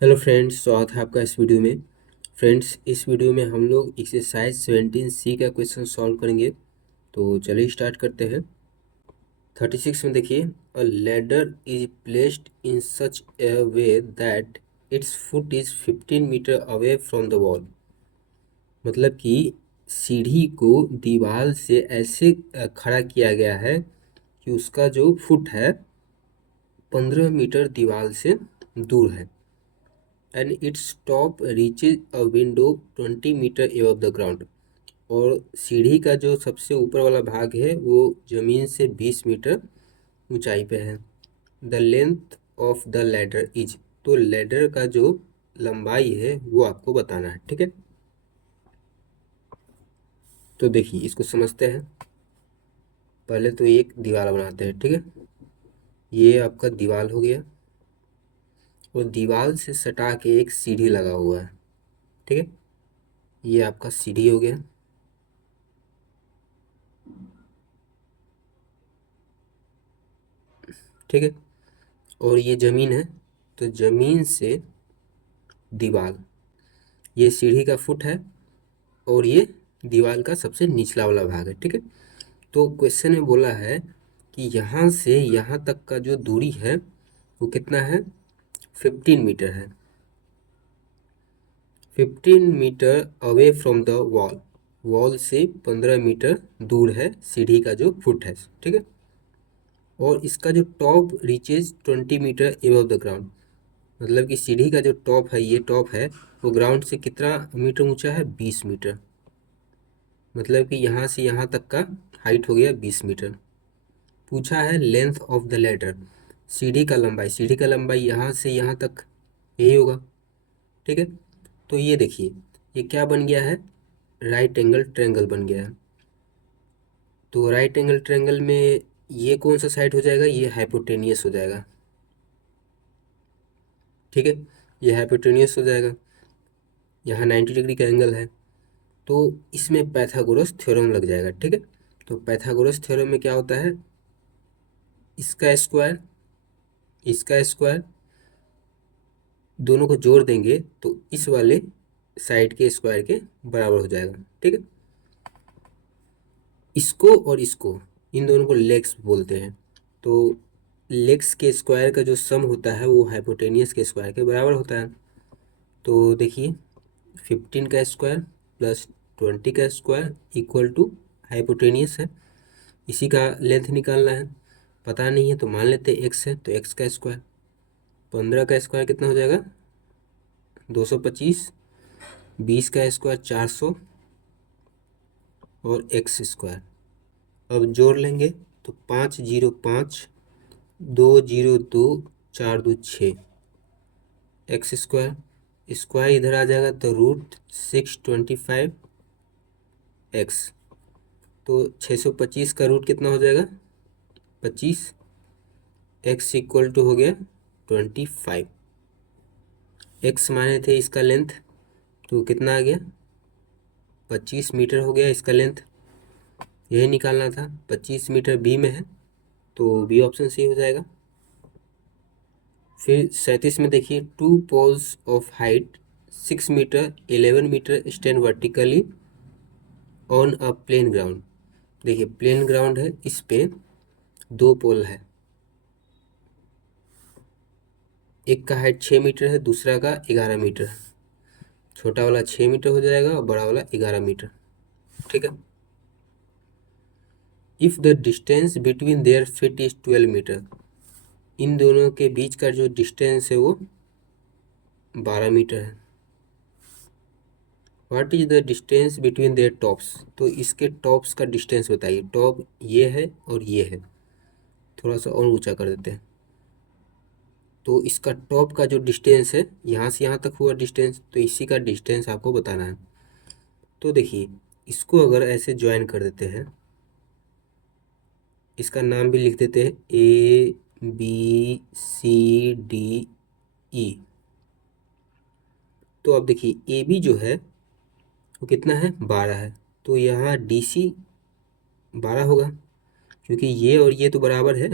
Hello friends, स्वागत है आपका इस वीडियो में। फ्रेंड्स, इस वीडियो में हम लोग एक्सरसाइज 17C का क्वेश्चन सॉल्व करेंगे। तो चलिए स्टार्ट करते हैं। 36 में देखिए, a ladder is placed in such a way that its foot is 15 metre away from the wall. मतलब कि सीढ़ी को दीवार से ऐसे खड़ा किया गया है कि उसका जो फुट है 15 मीटर दीवार से दूर है। And its top reaches a window 20 metre above the ground. और सीढ़ी का जो सबसे ऊपर वाला भाग है वो ज़मीन से 20 मीटर ऊंचाई पे है। The length of the ladder is, तो लैडर का जो लंबाई है वो आपको बताना है। ठीक है, तो देखिए इसको समझते हैं। पहले तो एक दीवार बनाते हैं। ठीक है, ये आपका दीवार हो गया और दीवार से सटा के एक सीढ़ी लगा हुआ है। ठीक है, ये आपका सीढ़ी हो गया। ठीक है, और ये ज़मीन है, तो ज़मीन से दीवार, ये सीढ़ी का फुट है और ये दीवार का सबसे निचला वाला भाग है। ठीक है, तो क्वेश्चन में बोला है कि यहाँ से यहाँ तक का जो दूरी है वो कितना है, 15 मीटर है। 15 metre away from the wall, wall से 15 मीटर दूर है सीढ़ी का जो फुट है। ठीक है, और इसका जो top reaches 20 metre above the ground, मतलब कि सीढ़ी का जो टॉप है, ये टॉप है, वो ग्राउंड से कितना मीटर ऊंचा है, 20 मीटर। मतलब कि यहाँ से यहाँ तक का हाइट हो गया 20 मीटर। पूछा है लेंथ ऑफ द लैडर, सीढ़ी का लंबाई, सीढ़ी का लंबाई यहाँ से यहाँ तक यही होगा। ठीक है, तो ये देखिए ये क्या बन गया है, राइट एंगल ट्रायंगल बन गया है। तो राइट एंगल ट्रायंगल में ये कौन सा साइड हो जाएगा, ये हाइपोटेनियस हो जाएगा। ठीक है, ये हाइपोटेनियस हो जाएगा, यहाँ 90 डिग्री का एंगल है। तो इसमें पाइथागोरस थ्योरम लग जाएगा। ठीक है, तो पाइथागोरस थ्योरम में क्या होता है, इसका स्क्वायर इसका स्क्वायर दोनों को जोड़ देंगे तो इस वाले साइड के स्क्वायर के बराबर हो जाएगा। ठीक है, इसको और इसको, इन दोनों को लेग्स बोलते हैं। तो लेग्स के स्क्वायर का जो सम होता है वो हाइपोटेनियस के स्क्वायर के बराबर होता है। तो देखिए 15 का स्क्वायर प्लस 20 का स्क्वायर इक्वल टू हाइपोटेनियस है। इसी का लेंथ निकालना है, पता नहीं है तो मान लेते हैं एक्स है, तो एक्स का स्क्वायर, 15 का स्क्वायर कितना हो जाएगा, 225, 20 का स्क्वायर 400 और एक्स स्क्वायर। अब जोड़ लेंगे तो 505, 202, 4 2 6, एक्स स्क्वायर, स्क्वायर इधर आ जाएगा तो √625 एक्स। तो 625 का रूट कितना हो जाएगा, 25। एक्स इक्वल टू हो गया 25। एक्स माने थे इसका लेंथ, तो कितना आ गया, 25 मीटर हो गया इसका लेंथ। यही निकालना था, 25 मीटर बी में है, तो बी ऑप्शन सही हो जाएगा। फिर 37 में देखिए, two poles of height 6 metre 11 metre stand vertically on a plane ground. देखिए प्लेन ग्राउंड है, इस पे दो पोल है, एक का हाइट 6 मीटर है, दूसरा का 11 मीटर। छोटा वाला 6 मीटर हो जाएगा और बड़ा वाला 11 मीटर। ठीक है, if the distance between their feet is 12 metre, इन दोनों के बीच का जो डिस्टेंस है वो 12 मीटर है। What is the distance between there tops, तो इसके टॉप्स का डिस्टेंस बताइए। टॉप ये है और ये है, थोड़ा सा और ऊंचा कर देते हैं। तो इसका टॉप का जो डिस्टेंस है, यहाँ से यहाँ तक हुआ डिस्टेंस, तो इसी का डिस्टेंस आपको बताना है। तो देखिए इसको अगर ऐसे ज्वाइन कर देते हैं, इसका नाम भी लिख देते हैं ABCDE। तो अब देखिए AB जो है वो कितना है, 12 है, तो यहाँ DC 12 होगा, क्योंकि ये और ये तो बराबर है,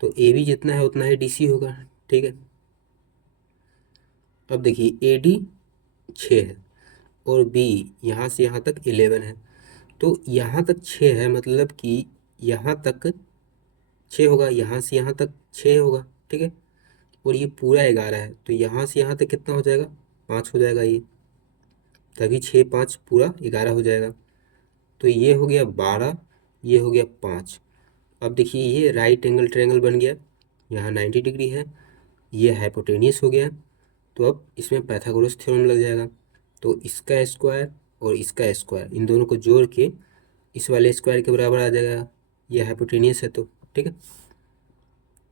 तो AB जितना है उतना ही DC होगा। ठीक है, अब देखिए AD 6 है और B यहाँ से यहाँ तक 11 है, तो यहाँ तक 6 है मतलब कि यहाँ तक 6 होगा, यहाँ से यहाँ तक 6 होगा, ठीक है। और ये पूरा 11 है, तो यहाँ से यहाँ तक कितना हो जाएगा, 5 हो जाएगा ये, तभी 6 5 पूरा 11 हो जाएगा। तो ये हो गया 12, ये हो गया 5। अब देखिए ये राइट एंगल ट्रायंगल बन गया, यहाँ 90 डिग्री है, ये हाइपोटेनियस हो गया। तो अब इसमें पाइथागोरस थ्योरम लग जाएगा। तो इसका स्क्वायर और इसका स्क्वायर, इन दोनों को जोड़ के इस वाले स्क्वायर के बराबर आ जाएगा, ये हाइपोटेनियस है तो, ठीक है।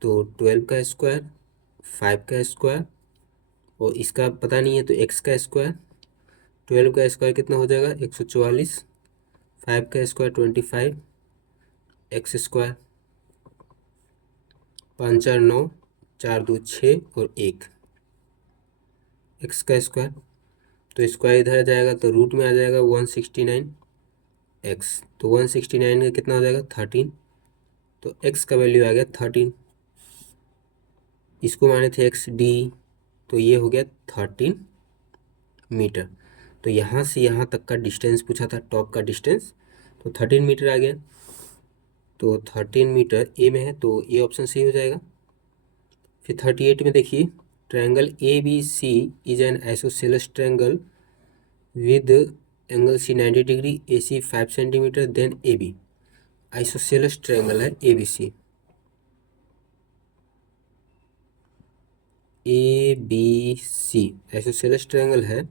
तो 12 का स्क्वायर, 5 का स्क्वायर और इसका पता नहीं है तो x का स्क्वायर। 12 का स्क्वायर कितना हो जाएगा, 144, 5 का स्क्वायर 25, एक्स स्क्वायर, 5 4 9, 4 2 6 और 1, एक्स का स्क्वायर। तो स्क्वायर इधर आ जाएगा तो रूट में आ जाएगा 169 एक्स, तो 169 का कितना हो जाएगा 13, तो एक्स का वैल्यू आ गया 13। इसको माने थे XD, तो ये हो गया 13 मीटर। तो यहाँ से यहाँ तक का डिस्टेंस पूछा था, टॉप का डिस्टेंस, तो 13 मीटर आ गया। तो 13 मीटर ए में है तो ये ऑप्शन सही हो जाएगा। फिर 38 में देखिए, triangle ABC is an isosceles triangle with angle C 90 degree, AC 5 centimetre, then AB। Isosceles triangle है ABC, ABC आइसोसेलेस ट्रायंगल है,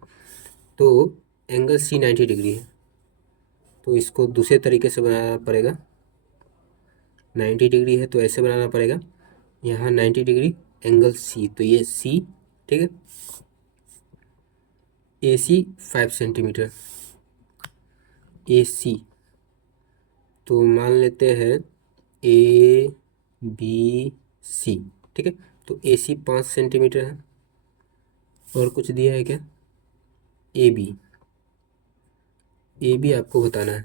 तो एंगल C 90 डिग्री है, तो इसको दूसरे तरीके से बनाना पड़ेगा। 90 डिग्री है तो ऐसे बनाना पड़ेगा, यहाँ 90 डिग्री एंगल C, तो ये C, ठीक है। AC 5 सेंटीमीटर, AC, तो मान लेते हैं ABC, ठीक है। तो AC 5 सेंटीमीटर है, और कुछ दिया है क्या, AB, AB आपको बताना है,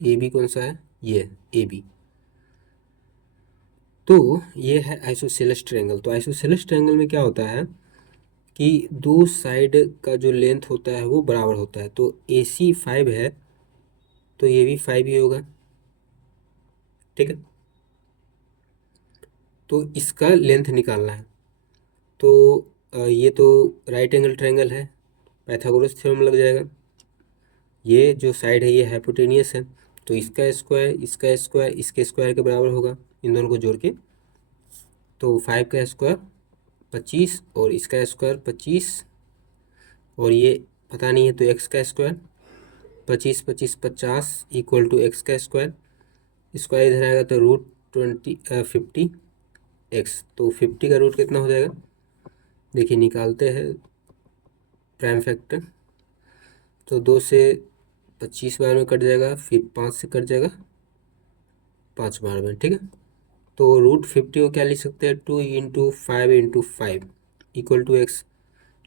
AB कौन सा है, ये AB। तो ये है आइसोसेलेस ट्रायंगल। तो आइसोसेलेस ट्रायंगल में क्या होता है कि दो साइड का जो लेंथ होता है वो बराबर होता है। तो AC 5 है तो ये भी 5 ही होगा, ठीक है। तो इसका लेंथ निकालना है। तो ये तो राइट एंगल ट्रायंगल है, पाइथागोरस थ्योरम लग जाएगा। ये जो साइड है ये हाइपोटेनियस है, तो इसका स्क्वायर इसका स्क्वायर इसके स्क्वायर के बराबर होगा, इन दोनों को जोड़ के। तो 5 का स्क्वायर 25 और इसका स्क्वायर 25, और ये पता नहीं है तो एक्स का स्क्वायर, 25 25 50 इक्वल टू एक्स का स्क्वायर। स्क्वायर इधर आएगा तो रूट 50 एक्स, तो 50 का रूट कितना हो जाएगा, देखिए निकालते हैं प्राइम फैक्टर। तो 2 से 25 बार में कट जाएगा, फिर 5 से कट जाएगा 5 बार में, ठीक है। तो रूट 50 को क्या लिख सकते हैं, 2 into 5 into 5 equal to x.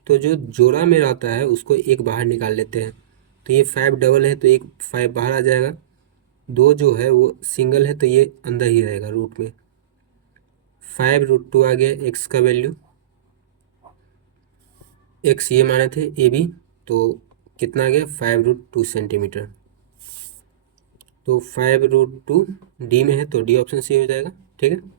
तो जो जोड़ा में रहता है उसको एक बाहर निकाल लेते हैं, तो ये 5 डबल है तो एक 5 बाहर आ जाएगा, 2 जो है वो सिंगल है तो ये अंदर ही रहेगा रूट में। 5√2 आ गया एक्स का वैल्यू, एक्स ये माने थे AB, तो कितना आ गया 5√2 सेंटीमीटर। तो 5√2 D में है तो D ऑप्शन सही हो जाएगा, ठीक है।